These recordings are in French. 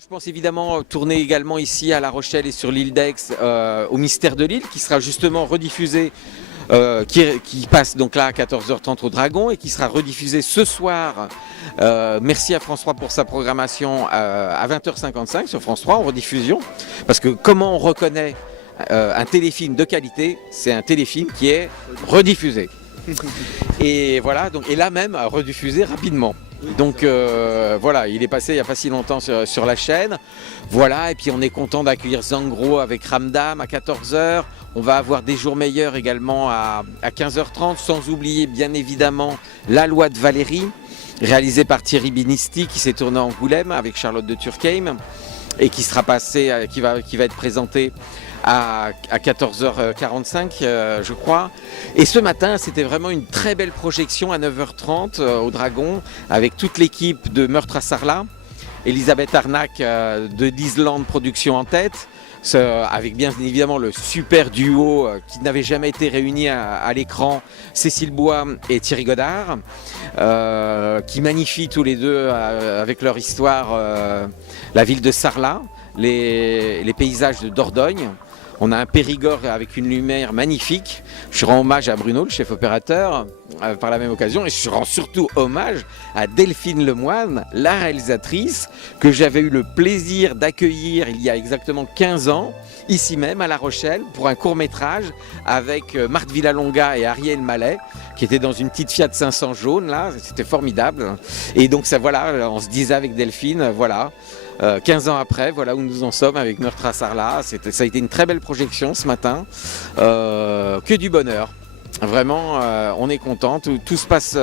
Je pense évidemment tourner également ici à La Rochelle et sur l'île d'Aix au Mystère de l'Île, qui sera justement rediffusé, qui passe donc là à 14h30 au Dragon et qui sera rediffusé ce soir. Merci à France 3 pour sa programmation à 20h55 sur France 3 en rediffusion. Parce que comment on reconnaît un téléfilm de qualité, c'est un téléfilm qui est rediffusé. Et voilà, donc, et là même rediffusé rapidement. Donc voilà, il est passé il n'y a pas si longtemps sur la chaîne. Voilà, et puis on est content d'accueillir Zangro avec Ramdam à 14h. On va avoir Des jours meilleurs également à 15h30, sans oublier bien évidemment La loi de Valérie, réalisée par Thierry Binisti, qui s'est tourné à Angoulême avec Charlotte de Turckheim et qui sera passé, qui va être présenté à 14h45 je crois. Et ce matin c'était vraiment une très belle projection à 9h30 au Dragon avec toute l'équipe de Meurtre à Sarlat, Elisabeth Arnac de Disland Productions en tête, avec bien évidemment le super duo qui n'avait jamais été réuni à l'écran, Cécile Bois et Thierry Godard, qui magnifient tous les deux avec leur histoire la ville de Sarlat, les paysages de Dordogne. On a un Périgord avec une lumière magnifique. Je rends hommage à Bruno, le chef opérateur, par la même occasion. Et je rends surtout hommage à Delphine Lemoine, la réalisatrice, que j'avais eu le plaisir d'accueillir il y a exactement 15 ans, ici même à La Rochelle, pour un court-métrage avec Marthe Villalonga et Ariel Mallet, qui était dans une petite Fiat 500 jaune, là. C'était formidable. Et donc, ça, voilà, on se disait avec Delphine, voilà. 15 ans après, voilà où nous en sommes avec Meurtre à Sarlat. Ça a été une très belle projection ce matin, que du bonheur. Vraiment, on est content, tout se passe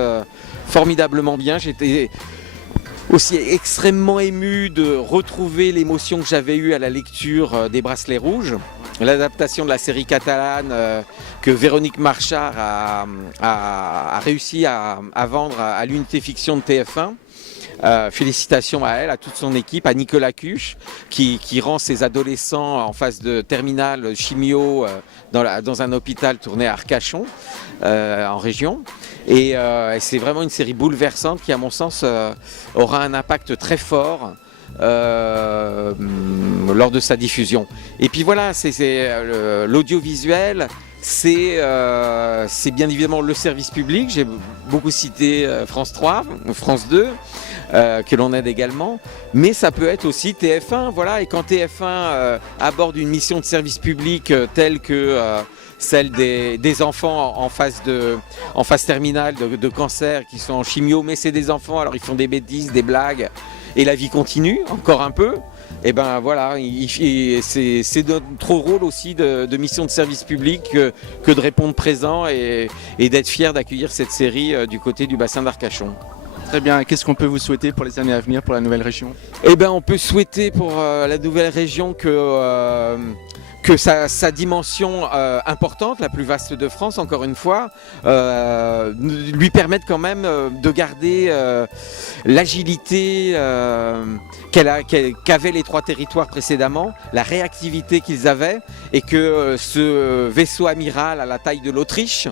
formidablement bien. J'étais aussi extrêmement ému de retrouver l'émotion que j'avais eue à la lecture des Bracelets Rouges, l'adaptation de la série catalane que Véronique Marchard a réussi à vendre à l'unité fiction de TF1. Félicitations à elle, à toute son équipe, à Nicolas Cuche qui rend ses adolescents en phase de terminale chimio dans un hôpital tourné à Arcachon en région. Et c'est vraiment une série bouleversante qui à mon sens aura un impact très fort lors de sa diffusion. Et puis voilà, c'est l'audiovisuel. C'est bien évidemment le service public, j'ai beaucoup cité France 3, France 2, que l'on aide également, mais ça peut être aussi TF1, voilà, et quand TF1 aborde une mission de service public telle que celle des enfants en phase terminale de cancer qui sont en chimio, mais c'est des enfants, alors ils font des bêtises, des blagues, et la vie continue encore un peu. Et ben voilà, c'est notre rôle aussi de mission de service public que de répondre présent et d'être fier d'accueillir cette série du côté du bassin d'Arcachon. Très bien, qu'est-ce qu'on peut vous souhaiter pour les années à venir pour la nouvelle région? Eh ben on peut souhaiter pour la nouvelle région que sa dimension importante, la plus vaste de France, encore une fois, lui permette quand même de garder l'agilité qu'avaient les trois territoires précédemment, la réactivité qu'ils avaient, et que ce vaisseau amiral à la taille de l'Autriche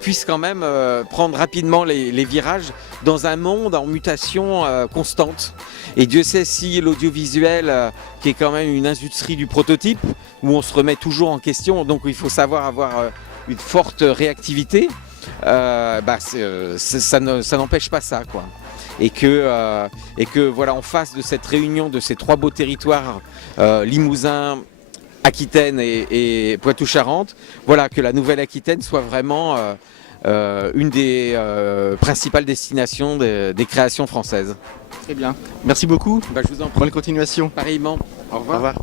puisse quand même prendre rapidement les virages dans un monde en mutation constante. Et Dieu sait si l'audiovisuel, qui est quand même une industrie du prototype, où on se remet toujours en question, donc il faut savoir avoir une forte réactivité, ça n'empêche pas ça, quoi. Et que voilà, en face de cette réunion de ces trois beaux territoires, Limousin, Aquitaine et Poitou-Charentes, voilà, que la Nouvelle-Aquitaine soit vraiment une des principales destinations des créations françaises. Très bien, merci beaucoup. Je vous en prie. Bonne continuation. Pareillement. Au revoir. Au revoir.